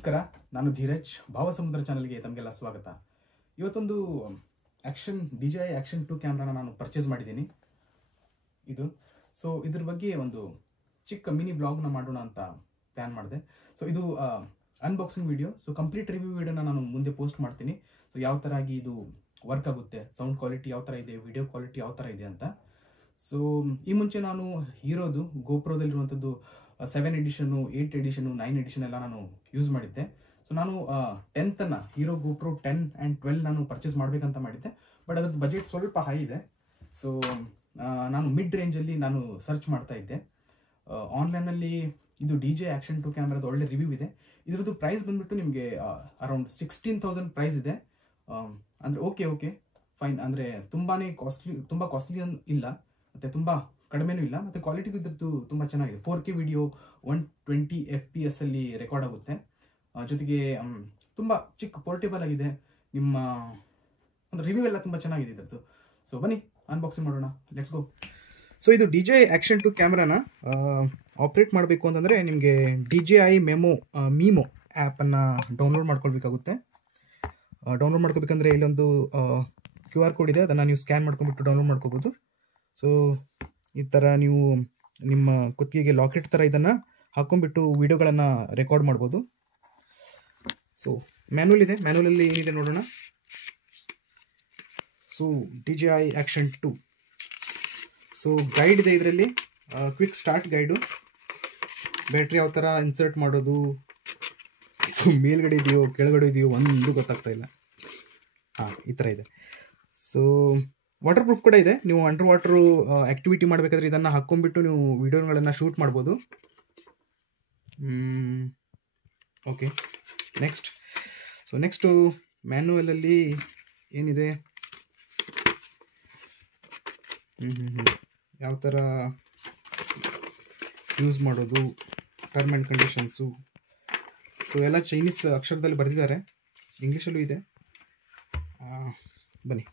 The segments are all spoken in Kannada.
ನಮಸ್ಕಾರ, ನಾನು ಧೀರಜ್. ಭಾವಸಮುದ್ರ ಚಾನಲ್ಗೆ ತಮಗೆಲ್ಲ ಸ್ವಾಗತ. ಇವತ್ತೊಂದು DJI Action 2 ಕ್ಯಾಮ್ರಾನ ನಾನು ಪರ್ಚೇಸ್ ಮಾಡಿದ್ದೀನಿ. ಸೊ ಇದ್ರ ಬಗ್ಗೆ ಒಂದು ಚಿಕ್ಕ ಮಿನಿ ವ್ಲಾಗ್ನ ಮಾಡೋಣ ಅಂತ ಪ್ಲ್ಯಾನ್ ಮಾಡಿದೆ. ಸೊ ಇದು unboxing video. So complete review ವಿಡಿಯೋನ ನಾನು ಮುಂದೆ ಪೋಸ್ಟ್ ಮಾಡ್ತೀನಿ. ಸೊ ಯಾವ ಥರ ಆಗಿ ಇದು ವರ್ಕ್ ಆಗುತ್ತೆ, ಸೌಂಡ್ ಕ್ವಾಲಿಟಿ ಯಾವ ಥರ ಇದೆ, ವಿಡಿಯೋ ಕ್ವಾಲಿಟಿ ಯಾವ ಥರ ಇದೆ ಅಂತ. ಸೊ ಈ ಮುಂಚೆ ನಾನು ಹೀರೋದು ಗೋಪ್ರೋದಲ್ಲಿರುವಂಥದ್ದು 7 ಎಡಿಷನ್ನು, 8 ಎಡಿಷನ್ನು, 9 ಎಡಿಷನ್ ಎಲ್ಲ ನಾನು ಯೂಸ್ ಮಾಡಿದ್ದೆ. ಸೊ ನಾನು 10th ಹೀರೋ ಗೋಪ್ರೋ 10 ಆ್ಯಂಡ್ 12 ನಾನು ಪರ್ಚೇಸ್ ಮಾಡಬೇಕಂತ ಮಾಡಿದ್ದೆ. ಬಟ್ ಅದ್ರದ್ದು ಬಜೆಟ್ ಸ್ವಲ್ಪ ಹೈ ಇದೆ. ಸೊ ನಾನು ಮಿಡ್ ರೇಂಜಲ್ಲಿ ನಾನು ಸರ್ಚ್ ಮಾಡ್ತಾ ಇದ್ದೆ. ಆನ್ಲೈನಲ್ಲಿ ಇದು DJI Action 2 ಕ್ಯಾಮ್ರಾದ ಒಳ್ಳೆ ರಿವ್ಯೂ ಇದೆ. ಇದ್ರದ್ದು ಪ್ರೈಸ್ ಬಂದುಬಿಟ್ಟು ನಿಮಗೆ ಅರೌಂಡ್ 16,000 ಪ್ರೈಸ್ ಇದೆ. ಅಂದರೆ ಓಕೆ ಫೈನ್, ಅಂದರೆ ತುಂಬ ಕಾಸ್ಟ್ಲಿ ಇಲ್ಲ, ಮತ್ತು ತುಂಬ ಕಡಿಮೆನೂ ಇಲ್ಲ, ಮತ್ತು ಕ್ವಾಲಿಟಿಗೂ ಇದ್ರದ್ದು ತುಂಬ ಚೆನ್ನಾಗಿದೆ. 4K ವಿಡಿಯೋ 120 FPS ಅಲ್ಲಿ ರೆಕಾರ್ಡ್ ಆಗುತ್ತೆ. ಜೊತೆಗೆ ತುಂಬ ಚಿಕ್ಕ ಪೋರ್ಟೇಬಲ್ ಆಗಿದೆ. ನಿಮ್ಮ ಒಂದು ರಿವ್ಯೂ ಎಲ್ಲ ತುಂಬ ಚೆನ್ನಾಗಿದೆ ಇದ್ರದ್ದು. ಸೊ ಬನ್ನಿ ಅನ್ಬಾಕ್ಸಿಂಗ್ ಮಾಡೋಣ, ಲೆಟ್ಸ್ ಗೋ. ಸೊ ಇದು DJI Action 2 ಕ್ಯಾಮ್ರಾನ ಆಪ್ರೇಟ್ ಮಾಡಬೇಕು ಅಂತಂದರೆ ನಿಮಗೆ DJI ಮೀಮೋ ಆ್ಯಪನ್ನು ಡೌನ್ಲೋಡ್ ಮಾಡ್ಕೊಳ್ಬೇಕಾಗುತ್ತೆ. ಡೌನ್ಲೋಡ್ ಮಾಡ್ಕೋಬೇಕಂದ್ರೆ ಇಲ್ಲೊಂದು QR ಕೋಡ್ ಇದೆ, ಅದನ್ನು ನೀವು ಸ್ಕ್ಯಾನ್ ಮಾಡ್ಕೊಂಡ್ಬಿಟ್ಟು ಡೌನ್ಲೋಡ್ ಮಾಡ್ಕೋಬೋದು. ಸೊ ಈ ಥರ ನೀವು ನಿಮ್ಮ ಕುತ್ತಿಗೆಗೆ ಲಾಕೆಟ್ ಥರ ಇದನ್ನು ಹಾಕ್ಕೊಂಡ್ಬಿಟ್ಟು ವಿಡಿಯೋಗಳನ್ನು ರೆಕಾರ್ಡ್ ಮಾಡ್ಬೋದು. ಸೊ ಮ್ಯಾನ್ಯಲ್ ಇದೆ, ಮ್ಯಾನ್ಯಲಲ್ಲಿ ಏನಿದೆ ನೋಡೋಣ. So DJI Action 2. So guide ಇದೆ ಇದರಲ್ಲಿ, ಕ್ವಿಕ್ ಸ್ಟಾರ್ಟ್ ಗೈಡು. ಬ್ಯಾಟ್ರಿ ಯಾವ ಥರ ಇನ್ಸರ್ಟ್ ಮಾಡೋದು, ಇದು ಮೇಲ್ಗಡೆ ಇದೆಯೋ ಕೆಳಗಡೆ ಇದೆಯೋ ಒಂದು ಗೊತ್ತಾಗ್ತಾ ಇಲ್ಲ. ಈ ಥರ ಇದೆ. ಸೊ ವಾಟರ್ ಪ್ರೂಫ್ ಕೂಡ ಇದೆ. ನೀವು ಅಂಡರ್ ವಾಟರು ಆ್ಯಕ್ಟಿವಿಟಿ ಮಾಡಬೇಕಾದ್ರೆ ಇದನ್ನು ಹಾಕ್ಕೊಂಡ್ಬಿಟ್ಟು ನೀವು ವಿಡಿಯೋಗಳನ್ನು ಶೂಟ್ ಮಾಡ್ಬೋದು. ಓಕೆ, ನೆಕ್ಸ್ಟು ಮ್ಯಾನ್ಯುವಲಲ್ಲಿ ಏನಿದೆ, ಯಾವ ಥರ ಯೂಸ್ ಮಾಡೋದು, ಟರ್ಮ್ ಆ್ಯಂಡ್ ಕಂಡೀಷನ್ಸು. ಸೊ ಎಲ್ಲ ಚೈನೀಸ್ ಅಕ್ಷರದಲ್ಲಿ ಬರೆದಿದ್ದಾರೆ, ಇಂಗ್ಲೀಷಲ್ಲೂ ಇದೆ. ಬನ್ನಿ.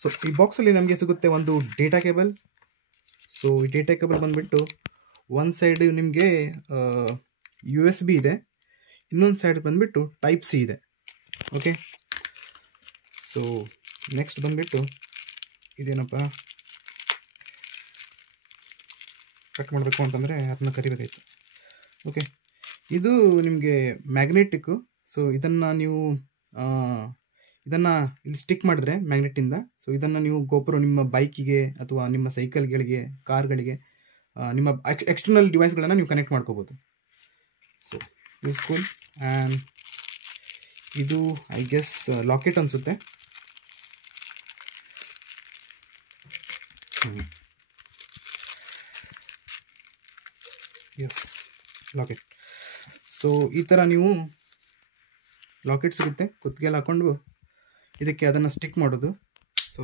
ಸೊ ಈ ಬಾಕ್ಸಲ್ಲಿ ನಮಗೆ ಸಿಗುತ್ತೆ ಒಂದು ಡೇಟಾ ಕೇಬಲ್. ಸೊ ಈ ಡೇಟಾ ಕೇಬಲ್ ಬಂದುಬಿಟ್ಟು ಒಂದು ಸೈಡ್ ನಿಮಗೆ USB ಇದೆ, ಇನ್ನೊಂದು ಸೈಡ್ ಬಂದುಬಿಟ್ಟು Type-C ಇದೆ. ಓಕೆ, ಸೊ ನೆಕ್ಸ್ಟ್ ಬಂದುಬಿಟ್ಟು ಇದೇನಪ್ಪ ಕಟ್ ಮಾಡಬೇಕು ಅಂತಂದರೆ ಅದನ್ನ ಕರಿಬೇಕಾಯ್ತು. ಓಕೆ, ಇದು ನಿಮಗೆ ಮ್ಯಾಗ್ನೆಟಿಕ್ಕು. ಸೊ ಇದನ್ನು ಇಲ್ಲಿ ಸ್ಟಿಕ್ ಮಾಡಿದ್ರೆ ಮ್ಯಾಗ್ನೆಟಿಂದ, ಸೊ ಇದನ್ನು ನೀವು ಗೋಪ್ರೋ ನಿಮ್ಮ ಬೈಕಿಗೆ ಅಥವಾ ನಿಮ್ಮ ಸೈಕಲ್ಗಳಿಗೆ, ಕಾರ್ಗಳಿಗೆ, ನಿಮ್ಮ ಎಕ್ಸ್ಟರ್ನಲ್ ಡಿವೈಸ್ಗಳನ್ನು ನೀವು ಕನೆಕ್ಟ್ ಮಾಡ್ಕೋಬೋದು. So this cool. ಆ್ಯಂಡ್ ಇದು ಐ ಗೆಸ್ ಲಾಕೆಟ್ ಅನಿಸುತ್ತೆ. Yes, locket. ಸೊ ಈ ಥರ ನೀವು ಲಾಕೆಟ್ ಸಿಗುತ್ತೆ, ಕುತ್ತಿಗೆಲ್ಲ ಹಾಕ್ಕೊಂಡು ಇದಕ್ಕೆ ಅದನ್ನು ಸ್ಟಿಕ್ ಮಾಡೋದು. ಸೊ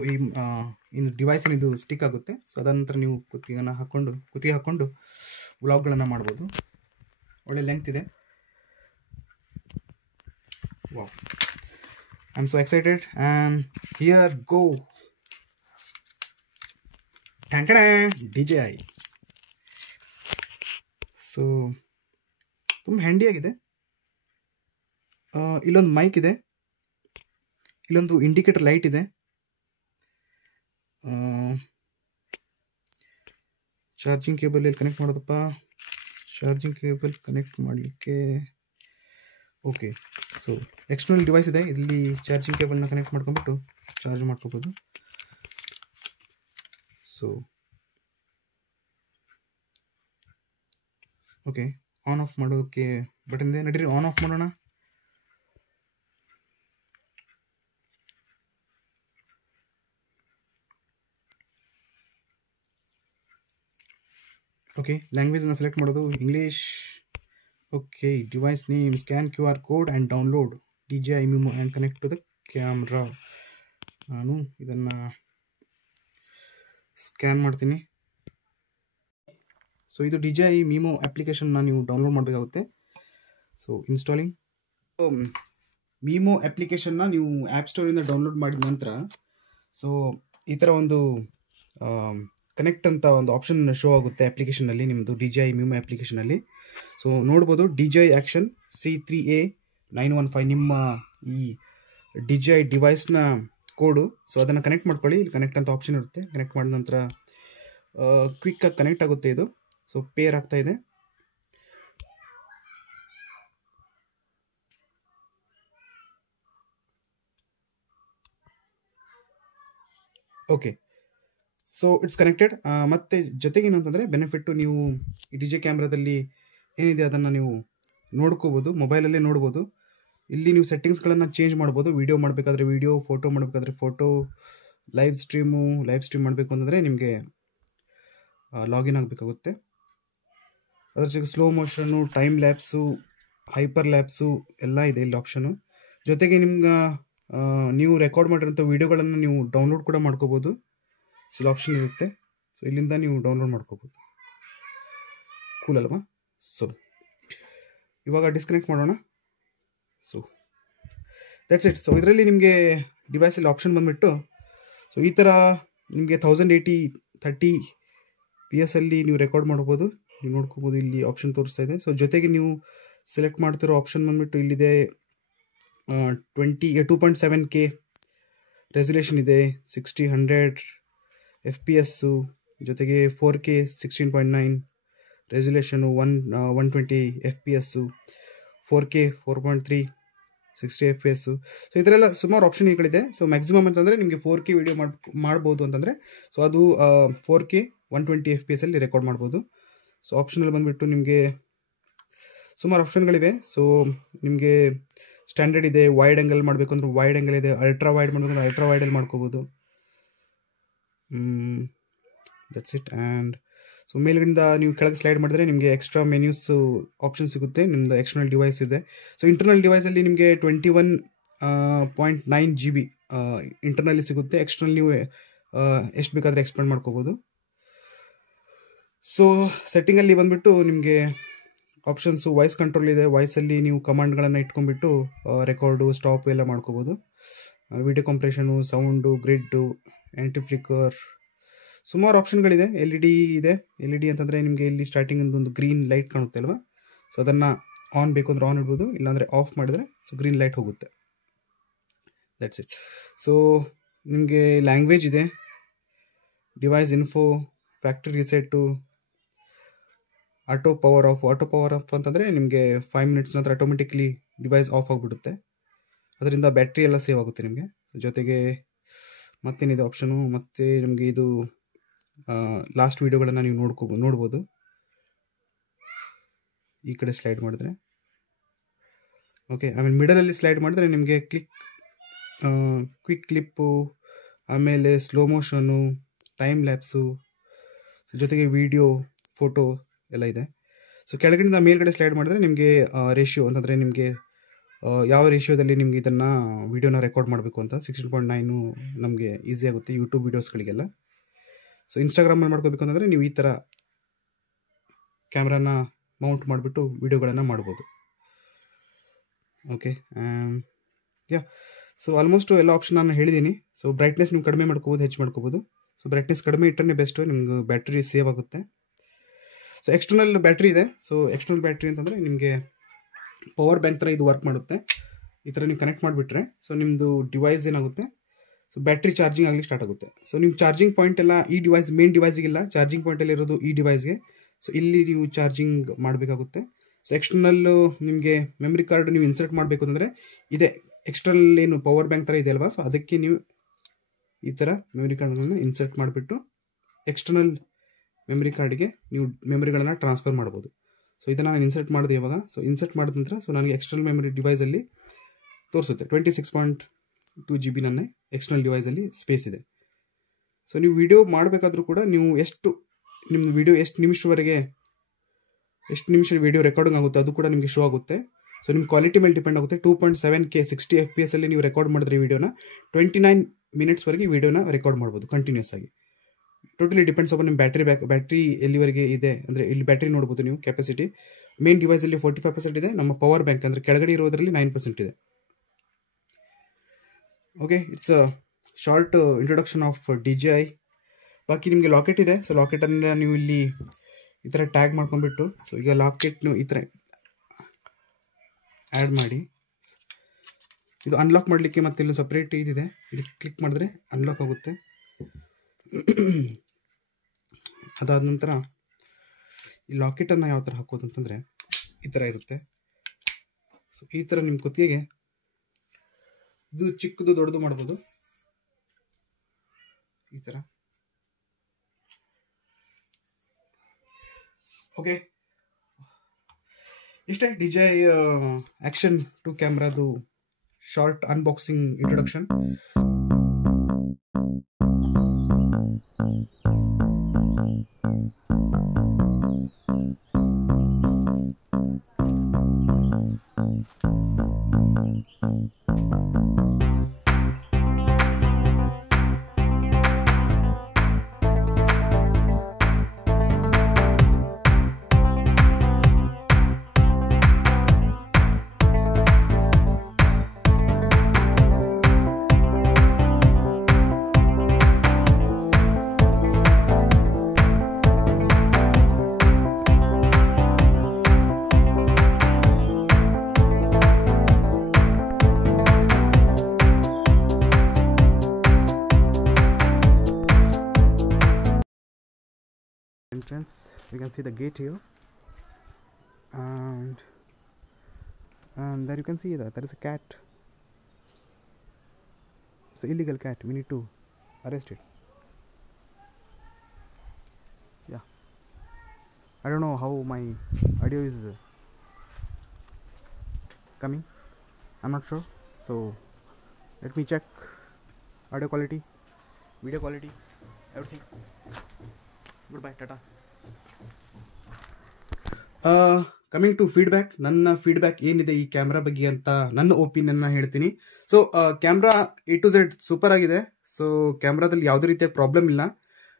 ಇನ್ನು ಡಿವೈಸ್ ಏನಿದು ಸ್ಟಿಕ್ ಆಗುತ್ತೆ. ಸೊ ಅದರ ನಂತರ ನೀವು ಕುತ್ತಿಗೆ ಹಾಕ್ಕೊಂಡು ವ್ಲಾಗ್ಗಳನ್ನು ಮಾಡ್ಬೋದು. ಒಳ್ಳೆ ಲೆಂತ್ ಇದೆ. Wow, I am so excited. And here go. DJI. So ತುಂಬ ಹ್ಯಾಂಡಿಯಾಗಿದೆ. ಇಲ್ಲೊಂದು ಮೈಕ್ ಇದೆ, ಇಲ್ಲೊಂದು ಇಂಡಿಕೇಟರ್ ಲೈಟ್ ಇದೆ. ಚಾರ್ಜಿಂಗ್ ಕೇಬಲ್ ಎಲ್ಲಿ ಕನೆಕ್ಟ್ ಮಾಡೋದಪ್ಪ? ಚಾರ್ಜಿಂಗ್ ಕೇಬಲ್ ಕನೆಕ್ಟ್ ಮಾಡಲಿಕ್ಕೆ ಓಕೆ. ಸೊ ಎಕ್ಸ್ಟರ್ನಲ್ ಡಿವೈಸ್ ಇದೆ, ಇಲ್ಲಿ ಚಾರ್ಜಿಂಗ್ ಕೇಬಲ್ನ ಕನೆಕ್ಟ್ ಮಾಡ್ಕೊಂಡ್ಬಿಟ್ಟು ಚಾರ್ಜ್ ಮಾಡ್ಕೋಬೋದು. ಸೊ ಓಕೆ, ಆನ್ ಆಫ್ ಮಾಡೋದಕ್ಕೆ ಬಟನ್ ಇದೆ. ನಡೀರಿ ಆನ್ ಆಫ್ ಮಾಡೋಣ. ಓಕೆ, ಲ್ಯಾಂಗ್ವೇಜ್ನ ಸೆಲೆಕ್ಟ್ ಮಾಡೋದು English. Okay, device name, scan QR code and download DJI ಮೀಮೋ and connect to the camera. ನಾನು ಇದನ್ನು ಸ್ಕ್ಯಾನ್ ಮಾಡ್ತೀನಿ. ಸೊ ಇದು DJI ಮೀಮೋ ಅಪ್ಲಿಕೇಶನ್ನ ನೀವು ಡೌನ್ಲೋಡ್ ಮಾಡಬೇಕಾಗುತ್ತೆ. So installing. ಮೀಮೋ ಅಪ್ಲಿಕೇಶನ್ನ ನೀವು ಆ್ಯಪ್ ಸ್ಟೋರಿಂದ ಡೌನ್ಲೋಡ್ ಮಾಡಿದ ನಂತರ ಸೊ ಈ ಥರ ಒಂದು ಕನೆಕ್ಟ್ ಅಂತ ಒಂದು ಆಪ್ಷನ್ ಶೋ ಆಗುತ್ತೆ ಅಪ್ಲಿಕೇಶನಲ್ಲಿ, ನಿಮ್ಮದು DJI ಮ್ಯೂಮ್ ಅಪ್ಲಿಕೇಶನಲ್ಲಿ. ಸೊ ನೋಡ್ಬೋದು DJI ಆ್ಯಕ್ಷನ್ C3A915 ನಿಮ್ಮ ಈ DJI ಡಿವೈಸ್ನ ಕೋಡು. ಸೊ ಅದನ್ನು ಕನೆಕ್ಟ್ ಮಾಡ್ಕೊಳ್ಳಿ. ಇಲ್ಲಿ ಕನೆಕ್ಟ್ ಅಂತ ಆಪ್ಷನ್ ಇರುತ್ತೆ. ಕನೆಕ್ಟ್ ಮಾಡಿದ ನಂತರ ಕ್ವಿಕ್ಕಾಗಿ ಕನೆಕ್ಟ್ ಆಗುತ್ತೆ ಇದು. ಸೊ ಪೇರ್ ಆಗ್ತಾ ಇದೆ. Okay, so it's connected. ಮತ್ತು ಜೊತೆಗೆ ಏನು ಅಂತಂದರೆ ಬೆನಿಫಿಟ್ಟು, ನೀವು ಈ DJI ಕ್ಯಾಮ್ರಾದಲ್ಲಿ ಏನಿದೆ ಅದನ್ನು ನೀವು ನೋಡ್ಕೋಬೋದು, ಮೊಬೈಲಲ್ಲೇ ನೋಡ್ಬೋದು. ಇಲ್ಲಿ ನೀವು ಸೆಟ್ಟಿಂಗ್ಸ್ಗಳನ್ನು ಚೇಂಜ್ ಮಾಡ್ಬೋದು. ವೀಡಿಯೋ ಮಾಡಬೇಕಾದ್ರೆ ವೀಡಿಯೋ, ಫೋಟೋ ಮಾಡಬೇಕಾದ್ರೆ ಫೋಟೋ, ಲೈವ್ ಸ್ಟ್ರೀಮ್ ಮಾಡಬೇಕು ಅಂತಂದರೆ ನಿಮಗೆ ಲಾಗಿನ್ ಆಗಬೇಕಾಗುತ್ತೆ. ಅದರ ಜೊತೆಗೆ slow motion, time lapse, hyper lapse ಎಲ್ಲ ಇದೆ ಇಲ್ಲಿ ಆಪ್ಷನು. ಜೊತೆಗೆ ನಿಮ್ಗೆ ನೀವು ರೆಕಾರ್ಡ್ ಮಾಡಿರೋಂಥ ವೀಡಿಯೋಗಳನ್ನು ನೀವು ಡೌನ್ಲೋಡ್ ಕೂಡ ಮಾಡ್ಕೋಬೋದು. ಸೊ ಇಲ್ಲಿ ಆಪ್ಷನ್ ಇರುತ್ತೆ. ಸೊ ಇಲ್ಲಿಂದ ನೀವು ಡೌನ್ಲೋಡ್ ಮಾಡ್ಕೋಬೋದು. ಕೂಲ್ ಅಲ್ವಾ? ಸೊ ಇವಾಗ ಡಿಸ್ಕನೆಕ್ಟ್ ಮಾಡೋಣ. So that's it. ಸೊ ಇದರಲ್ಲಿ ನಿಮಗೆ ಡಿವೈಸಲ್ಲಿ ಆಪ್ಷನ್ ಬಂದುಬಿಟ್ಟು, ಸೊ ಈ ಥರ ನಿಮಗೆ 1080 30 ಅಲ್ಲಿ ನೀವು ರೆಕಾರ್ಡ್ ಮಾಡ್ಬೋದು. ನೀವು ನೋಡ್ಕೋಬೋದು, ಇಲ್ಲಿ ಆಪ್ಷನ್ ತೋರಿಸ್ತಾ ಇದೆ. ಸೊ ಜೊತೆಗೆ ನೀವು ಸೆಲೆಕ್ಟ್ ಮಾಡ್ತಿರೋ ಆಪ್ಷನ್ ಬಂದುಬಿಟ್ಟು ಇಲ್ಲಿದೆ 2.7K ರೆಸೊಲ್ಯೂಷನ್ ಇದೆ, 60-100 FPS, ಜೊತೆಗೆ 4K 16.9 resolution, 120 FPS, 4K 4.3 60 FPS. So ಇದರೆಲ್ಲ ಸುಮಾರು ಆಪ್ಷನ್ಗಳಿದೆ. ಸೊ ಮ್ಯಾಕ್ಸಿಮಮ್ ಅಂತಂದರೆ ನಿಮಗೆ 4K ವಿಡಿಯೋ ಮಾಡ್ಬೋದು ಅಂತಂದರೆ, ಸೊ ಅದು 4K 120 FPS ಅಲ್ಲಿ ರೆಕಾರ್ಡ್ ಮಾಡ್ಬೋದು. ಸೊ ಆಪ್ಷನಲ್ಲಿ ಬಂದುಬಿಟ್ಟು ನಿಮಗೆ ಸುಮಾರು ಆಪ್ಷನ್ಗಳಿವೆ. ಸೊ ನಿಮಗೆ ಸ್ಟ್ಯಾಂಡರ್ಡ್ ಇದೆ, ವೈಡ್ ಆ್ಯಂಗಲ್ ಮಾಡಬೇಕು ಅಂದ್ರೆ ವೈಡ್ ಆ್ಯಂಗಲ್ ಇದೆ, ಅಲ್ಟ್ರಾ ವೈಡ್ ಮಾಡಬೇಕಂದ್ರೆ ಅಲ್ಟ್ರಾ ವೈಡಲ್ಲಿ ಮಾಡ್ಕೋಬೋದು. That's it. ಆ್ಯಂಡ್ ಸೊ ಮೇಲ್ಗಡೆಯಿಂದ ನೀವು ಕೆಳಗೆ ಸ್ಲೈಡ್ ಮಾಡಿದ್ರೆ ನಿಮಗೆ ಎಕ್ಸ್ಟ್ರಾ ಮೆನ್ಯೂಸ್ ಆಪ್ಷನ್ ಸಿಗುತ್ತೆ. ನಿಮ್ಮದು ಎಕ್ಸ್ಟರ್ನಲ್ ಡಿವೈಸ್ ಇದೆ. ಸೊ ಇಂಟರ್ನಲ್ ಡಿವೈಸಲ್ಲಿ ನಿಮಗೆ 21.9 GB ಇಂಟರ್ನಲ್ಲಿ ಸಿಗುತ್ತೆ. ಎಕ್ಸ್ಟರ್ನಲ್ ನೀವು ಎಷ್ಟು ಬೇಕಾದರೆ ಎಕ್ಸ್ಪೆಂಡ್ ಮಾಡ್ಕೋಬೋದು. ಸೊ ಸೆಟ್ಟಿಂಗಲ್ಲಿ ಬಂದುಬಿಟ್ಟು ನಿಮಗೆ ಆಪ್ಷನ್ಸು ವಾಯ್ಸ್ ಕಂಟ್ರೋಲ್ ಇದೆ. ವಾಯ್ಸಲ್ಲಿ ನೀವು ಕಮಾಂಡ್ಗಳನ್ನು ಇಟ್ಕೊಂಡ್ಬಿಟ್ಟು ರೆಕಾರ್ಡು, ಸ್ಟಾಪ್ ಎಲ್ಲ ಮಾಡ್ಕೋಬೋದು. ವಿಡಿಯೋ ಕಂಪ್ರೆಷನು, ಸೌಂಡು, ಗ್ರಿಡ್ಡು, ಆ್ಯಂಟಿ ಫ್ಲಿಕ್ಕರ್, ಸುಮಾರು ಆಪ್ಷನ್ಗಳಿದೆ. LED ಇದೆ. LED ಅಂತಂದರೆ ನಿಮಗೆ ಇಲ್ಲಿ ಸ್ಟಾರ್ಟಿಂಗ್ ಒಂದು ಗ್ರೀನ್ ಲೈಟ್ ಕಾಣುತ್ತೆ ಅಲ್ವಾ? ಸೊ ಅದನ್ನು ಆನ್ ಬೇಕು ಅಂದರೆ ಆನ್ ಇಡ್ಬೋದು, ಇಲ್ಲಾಂದರೆ ಆಫ್ ಮಾಡಿದರೆ ಸೊ ಗ್ರೀನ್ ಲೈಟ್ ಹೋಗುತ್ತೆ. That's it. ಸೊ ನಿಮಗೆ ಲ್ಯಾಂಗ್ವೇಜ್ ಇದೆ, device info, factory reset, auto power off ಅಂತಂದರೆ ನಿಮಗೆ 5 ಮಿನಿಟ್ಸ್ ನಂತರ ಆಟೋಮೆಟಿಕ್ಲಿ ಡಿವೈಸ್ ಆಫ್ ಆಗಿಬಿಡುತ್ತೆ. ಅದರಿಂದ ಬ್ಯಾಟ್ರಿ ಎಲ್ಲ ಸೇವ್ ಆಗುತ್ತೆ ನಿಮಗೆ. ಜೊತೆಗೆ ಮತ್ತೇನಿದೆ ಆಪ್ಷನು, ಮತ್ತು ನಿಮಗೆ ಇದು ಲಾಸ್ಟ್ ವೀಡಿಯೋಗಳನ್ನು ನೀವು ನೋಡ್ಬೋದು. ಈ ಕಡೆ ಸ್ಲೈಡ್ ಮಾಡಿದ್ರೆ ಓಕೆ. ಆಮೇಲೆ ಮಿಡಲಲ್ಲಿ ಸ್ಲೈಡ್ ಮಾಡಿದ್ರೆ ನಿಮಗೆ ಕ್ವಿಕ್ ಕ್ಲಿಪ್ಪು, ಆಮೇಲೆ slow motion, time lapse, so ಜೊತೆಗೆ ವಿಡಿಯೋ, ಫೋಟೋ ಎಲ್ಲ ಇದೆ. ಸೊ ಕೆಳಗಡೆಯಿಂದ ಮೇಲ್ಗಡೆ ಸ್ಲೈಡ್ ಮಾಡಿದ್ರೆ ನಿಮಗೆ ರೇಷಿಯೋ ಅಂತಂದರೆ ನಿಮಗೆ ಯಾವ ರೇಷಿಯೋದಲ್ಲಿ ನಿಮಗೆ ಇದನ್ನು ವೀಡಿಯೋನ ರೆಕಾರ್ಡ್ ಮಾಡಬೇಕು ಅಂತ 16.9 ನಮಗೆ ಈಸಿ ಆಗುತ್ತೆ ಯೂಟ್ಯೂಬ್ ವೀಡಿಯೋಸ್ಗಳಿಗೆಲ್ಲ. ಸೊ ಇನ್ಸ್ಟಾಗ್ರಾಮಲ್ಲಿ ಮಾಡ್ಕೋಬೇಕು ಅಂತಂದರೆ ನೀವು ಈ ಥರ ಕ್ಯಾಮ್ರಾನ ಮೌಂಟ್ ಮಾಡಿಬಿಟ್ಟು ವೀಡಿಯೋಗಳನ್ನು ಮಾಡ್ಬೋದು. ಓಕೆ. ಸೊ ಆಲ್ಮೋಸ್ಟ್ ಎಲ್ಲ ಆಪ್ಷನ್ ನಾನು ಹೇಳಿದ್ದೀನಿ. ಸೊ ಬ್ರೈಟ್ನೆಸ್ ನೀವು ಕಡಿಮೆ ಮಾಡ್ಕೋಬೋದು, ಹೆಚ್ಚು ಮಾಡ್ಕೋಬೋದು. ಸೊ ಬ್ರೈಟ್ನೆಸ್ ಕಡಿಮೆ ಇಟ್ಟರೆ ಬೆಸ್ಟು, ನಿಮ್ಗೆ ಬ್ಯಾಟ್ರಿ ಸೇವ್ ಆಗುತ್ತೆ. ಸೊ ಎಕ್ಸ್ಟರ್ನಲ್ ಬ್ಯಾಟ್ರಿ ಇದೆ. ಸೊ ಎಕ್ಸ್ಟರ್ನಲ್ ಬ್ಯಾಟ್ರಿ ಅಂತಂದರೆ ನಿಮಗೆ ಪವರ್ ಬ್ಯಾಂಕ್ ಥರ ಇದು ವರ್ಕ್ ಮಾಡುತ್ತೆ. ಈ ಥರ ನೀವು ಕನೆಕ್ಟ್ ಮಾಡಿಬಿಟ್ರೆ ಸೊ ನಿಮ್ಮದು ಡಿವೈಸ್ ಏನಾಗುತ್ತೆ, ಸೊ ಬ್ಯಾಟ್ರಿ ಚಾರ್ಜಿಂಗ್ ಆಗಲಿ ಸ್ಟಾರ್ಟ್ ಆಗುತ್ತೆ. ಸೊ ನಿಮ್ಮ ಚಾರ್ಜಿಂಗ್ ಪಾಯಿಂಟ್ ಎಲ್ಲ ಈ ಡಿವೈಸ್ ಮೇನ್ ಡಿವೈಸಿಗಿಲ್ಲ, ಚಾರ್ಜಿಂಗ್ ಪಾಯಿಂಟಲ್ಲಿ ಇರೋದು ಈ ಡಿವೈಸ್ಗೆ. ಸೊ ಇಲ್ಲಿ ನೀವು ಚಾರ್ಜಿಂಗ್ ಮಾಡಬೇಕಾಗುತ್ತೆ. ಸೊ ಎಕ್ಸ್ಟರ್ನಲ್ಲು ನಿಮಗೆ ಮೆಮ್ರಿ ಕಾರ್ಡ್ ನೀವು ಇನ್ಸರ್ಟ್ ಮಾಡಬೇಕು ಅಂತಂದರೆ ಇದೆ, ಎಕ್ಸ್ಟರ್ನಲ್ ಏನು ಪವರ್ ಬ್ಯಾಂಕ್ ಥರ ಇದೆ ಅಲ್ವಾ? ಸೊ ಅದಕ್ಕೆ ನೀವು ಈ ಥರ ಮೆಮ್ರಿ ಕಾರ್ಡ್ಗಳನ್ನು ಇನ್ಸರ್ಟ್ ಮಾಡಿಬಿಟ್ಟು ಎಕ್ಸ್ಟರ್ನಲ್ ಮೆಮ್ರಿ ಕಾರ್ಡಿಗೆ ನೀವು ಮೆಮ್ರಿಗಳನ್ನು ಟ್ರಾನ್ಸ್ಫರ್ ಮಾಡ್ಬೋದು. ಸೊ ಇದನ್ನು ನಾನು ಇನ್ಸರ್ಟ್ ಮಾಡಿದೆ ಇವಾಗ. ಸೊ ಇನ್ಸರ್ಟ್ ಮಾಡಿದ ನಂತರ ಸೊ ನನಗೆ ಎಕ್ಸ್ಟರ್ನಲ್ ಮೆಮರಿ ಡಿವೈಸಲ್ಲಿ ತೋರಿಸುತ್ತೆ 26.2 GB ನನ್ನ ಎಕ್ಸ್ಟರ್ನಲ್ ಡಿವೈಸಲ್ಲಿ ಸ್ಪೇಸ್ ಇದೆ. ಸೊ ನೀವು ವಿಡಿಯೋ ಮಾಡಬೇಕಾದ್ರೂ ಕೂಡ ನೀವು ನಿಮ್ಮದು ವಿಡಿಯೋ ಎಷ್ಟು ನಿಮಿಷ ವಿಡಿಯೋ ರೆಕಾರ್ಡಿಂಗ್ ಆಗುತ್ತೆ ಅದು ಕೂಡ ನಿಮಗೆ ಶೋ ಆಗುತ್ತೆ. ಸೊ ನಿಮ್ಮ ಕ್ವಾಲಿಟಿ ಮೇಲೆ ಡಿಪೆಂಡ್ ಆಗುತ್ತೆ. 2.7K 60 FPS ಅಲ್ಲಿ ನೀವು ರೆಕಾರ್ಡ್ ಮಾಡಿದ್ರೆ ವಿಡಿಯೋನ 29 ಮಿನಿಟ್ಸ್ವರೆಗೆ ವಿಡಿಯೋನ ರೆಕಾರ್ಡ್ ಮಾಡ್ಬೋದು ಕಂಟಿನ್ಯೂಸ್ ಆಗಿ. ಟೋಟಲಿ ಡಿಪೆಂಡ್ಸ್ ಅಪಾನ್ ನಿಮ್ಮ ಬ್ಯಾಟ್ರಿ ಎಲ್ಲಿವರೆಗೆ ಇದೆ ಅಂದರೆ ಇಲ್ಲಿ ಬ್ಯಾಟ್ರಿ ನೋಡ್ಬೋದು ನೀವು ಕೆಪಾಸಿಟಿ. ಮೇನ್ ಡಿವೈಸಲ್ಲಿ 45% ಇದೆ, ನಮ್ಮ ಪವರ್ ಬ್ಯಾಂಕ್ ಅಂದರೆ ಕೆಳಗಡೆ ಇರೋದರಲ್ಲಿ 9% ಇದೆ. Okay, it's a short introduction of DJI ಬಾಕಿ ನಿಮಗೆ ಲಾಕೆಟ್ ಇದೆ. ಸೊ ಲಾಕೆಟನ್ನು ನೀವು ಇಲ್ಲಿ ಈ ಥರ ಟ್ಯಾಗ್ ಮಾಡ್ಕೊಂಡ್ಬಿಟ್ಟು, ಸೊ ಈಗ ಲಾಕೆಟ್ನು ಈ ಥರ ಆ್ಯಡ್ ಮಾಡಿ, ಇದು ಅನ್ಲಾಕ್ ಮಾಡಲಿಕ್ಕೆ ಮತ್ತೆ ಇಲ್ಲಿ ಸಪ್ರೇಟ್ ಇದಿದೆ, ಇದು ಕ್ಲಿಕ್ ಮಾಡಿದ್ರೆ ಅನ್ಲಾಕ್ ಆಗುತ್ತೆ. ಅದಾದ ನಂತರ ಈ ಲಾಕೆಟನ್ನು ಯಾವ ಥರ ಹಾಕೋದು ಅಂತಂದರೆ ಈ ಥರ ಇರುತ್ತೆ. ಸೊ ಈ ಥರ ನಿಮ್ಮ ಕುತ್ತಿಗೆಗೆ ಇದು ಚಿಕ್ಕದು ದೊಡ್ಡದು ಮಾಡ್ಬೋದು ಈ ಥರ. ಓಕೆ, ಇಷ್ಟೇ DJI ಆ್ಯಕ್ಷನ್ 2 ಕ್ಯಾಮ್ರಾದು short unboxing introduction. Entrance, we can see the gate here, and there you can see that there is a cat. It's an illegal cat, we need to arrest it. Yeah, I don't know how my audio is coming, I'm not sure, so let me check audio quality, video quality, everything. Goodbye, tata. Coming to feedback, ನನ್ನ ಫೀಡ್ಬ್ಯಾಕ್ ಏನಿದೆ ಈ ಕ್ಯಾಮ್ರಾ ಬಗ್ಗೆ ಅಂತ ನನ್ನ ಒಪಿನಿಯನ್ನ ಹೇಳ್ತೀನಿ. So camera A to Z super ಆಗಿದೆ. ಸೊ ಕ್ಯಾಮ್ರಾದಲ್ಲಿ ಯಾವುದೇ ರೀತಿಯ ಪ್ರಾಬ್ಲಮ್ ಇಲ್ಲ.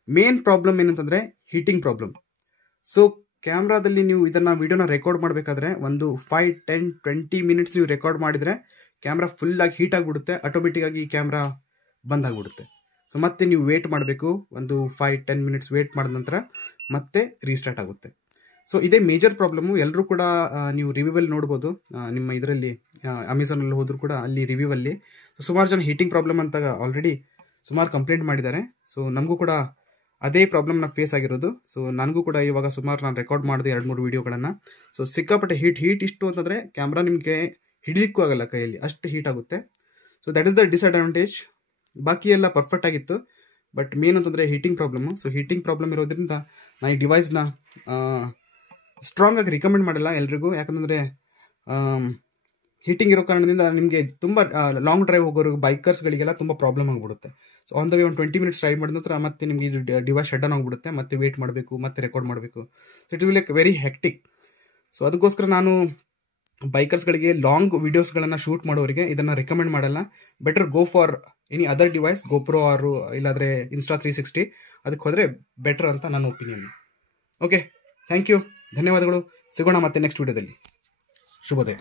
ಮೇನ್ ಪ್ರಾಬ್ಲಮ್ ಏನಂತಂದರೆ ಹೀಟಿಂಗ್ ಪ್ರಾಬ್ಲಮ್. ಸೊ ಕ್ಯಾಮ್ರಾದಲ್ಲಿ ನೀವು ಇದನ್ನು ವಿಡಿಯೋನ ರೆಕಾರ್ಡ್ ಮಾಡಬೇಕಾದ್ರೆ ಒಂದು 5, 10, 20 ಮಿನಿಟ್ಸ್ ನೀವು ರೆಕಾರ್ಡ್ ಮಾಡಿದರೆ ಕ್ಯಾಮ್ರಾ ಫುಲ್ಲಾಗಿ ಹೀಟ್ ಆಗಿಬಿಡುತ್ತೆ. ಆಟೋಮೆಟಿಕ್ಕಾಗಿ ಈ ಕ್ಯಾಮ್ರಾ ಬಂದಾಗಿಬಿಡುತ್ತೆ. ಸೊ ಮತ್ತೆ ನೀವು ವೇಟ್ ಮಾಡಬೇಕು, ಒಂದು 5-10 ಮಿನಿಟ್ಸ್ ವೇಟ್ ಮಾಡಿದ ನಂತರ ಮತ್ತೆ ರೀಸ್ಟಾರ್ಟ್ ಆಗುತ್ತೆ. ಸೊ ಇದೇ ಮೇಜರ್ ಪ್ರಾಬ್ಲಮ್ಮು. ಎಲ್ಲರೂ ಕೂಡ ನೀವು ರಿವ್ಯೂವಲ್ಲಿ ನೋಡ್ಬೋದು, ನಿಮ್ಮ ಇದರಲ್ಲಿ ಅಮೆಝಾನಲ್ಲಿ ಹೋದರೂ ಕೂಡ ಅಲ್ಲಿ ರಿವ್ಯೂವಲ್ಲಿ ಸುಮಾರು ಜನ ಹೀಟಿಂಗ್ ಪ್ರಾಬ್ಲಮ್ ಅಂತ ಆಲ್ರೆಡಿ ಸುಮಾರು ಕಂಪ್ಲೇಂಟ್ ಮಾಡಿದ್ದಾರೆ. ಸೊ ನಮಗೂ ಕೂಡ ಅದೇ ಪ್ರಾಬ್ಲಮ್ನ ಫೇಸ್ ಆಗಿರೋದು. ಸೊ ನನಗೂ ಕೂಡ ಇವಾಗ ಸುಮಾರು ನಾನು ರೆಕಾರ್ಡ್ ಮಾಡಿದೆ 2-3 ವೀಡಿಯೋಗಳನ್ನು. ಸೊ ಸಿಕ್ಕಾಪಟ್ಟೆ ಹೀಟ್ ಇಷ್ಟು ಅಂತಂದರೆ ಕ್ಯಾಮ್ರಾ ನಿಮಗೆ ಹಿಡಿಲಿಕ್ಕೂ ಆಗಲ್ಲ ಕೈಯಲ್ಲಿ, ಅಷ್ಟು ಹೀಟ್ ಆಗುತ್ತೆ. So that is the disadvantage. ಬಾಕಿ ಎಲ್ಲ ಪರ್ಫೆಕ್ಟ್ ಆಗಿತ್ತು, ಬಟ್ ಮೇನ್ ಅಂತಂದರೆ heating problem. So heating problem ಇರೋದ್ರಿಂದ ನಾನು ಈ ಡಿವೈಸ್ನ ಸ್ಟ್ರಾಂಗ್ ಆಗಿ ರಿಕಮೆಂಡ್ ಮಾಡಿಲ್ಲ ಎಲ್ರಿಗೂ. ಯಾಕಂದರೆ ಹೀಟಿಂಗ್ ಇರೋ ಕಾರಣದಿಂದ ನಿಮಗೆ ತುಂಬ ಲಾಂಗ್ ಡ್ರೈವ್ ಹೋಗೋರು ಬೈಕರ್ಸ್ಗಳಿಗೆಲ್ಲ ತುಂಬ ಪ್ರಾಬ್ಲಮ್ ಆಗಿಬಿಡುತ್ತೆ. ಸೊ ಆನ್ ದ ವೇ ಒಂದು 20 ಮಿನಿಟ್ಸ್ ರೈಡ್ ಮಾಡಿದ ನಂತರ ಮತ್ತೆ ನಿಮಗೆ ಇದು ಡಿವೈಸ್ ಶಟ್ ಡೌನ್ ಆಗಿಬಿಡುತ್ತೆ, ಮತ್ತೆ ವೇಟ್ ಮಾಡಬೇಕು, ಮತ್ತೆ ರೆಕಾರ್ಡ್ ಮಾಡಬೇಕು. So it will like very hectic. So ಅದಕ್ಕೋಸ್ಕರ ನಾನು ಬೈಕರ್ಸ್ಗಳಿಗೆ ಲಾಂಗ್ ವಿಡಿಯೋಸ್ಗಳನ್ನು ಶೂಟ್ ಮಾಡೋರಿಗೆ ಇದನ್ನು ರೆಕಮೆಂಡ್ ಮಾಡಲ್ಲ. Better go for any other device, GoPro ಆರು ಇಲ್ಲಾಂದರೆ Insta360 ಅದಕ್ಕೆ ಹೋದರೆ ಬೆಟರ್ ಅಂತ ನನ್ನ ಒಪಿನಿಯನ್. ಓಕೆ, ಥ್ಯಾಂಕ್ ಯು, ಧನ್ಯವಾದಗಳು. ಸಿಗೋಣ ಮತ್ತೆ ನೆಕ್ಸ್ಟ್ ವಿಡಿಯೋದಲ್ಲಿ. ಶುಭೋದಯ.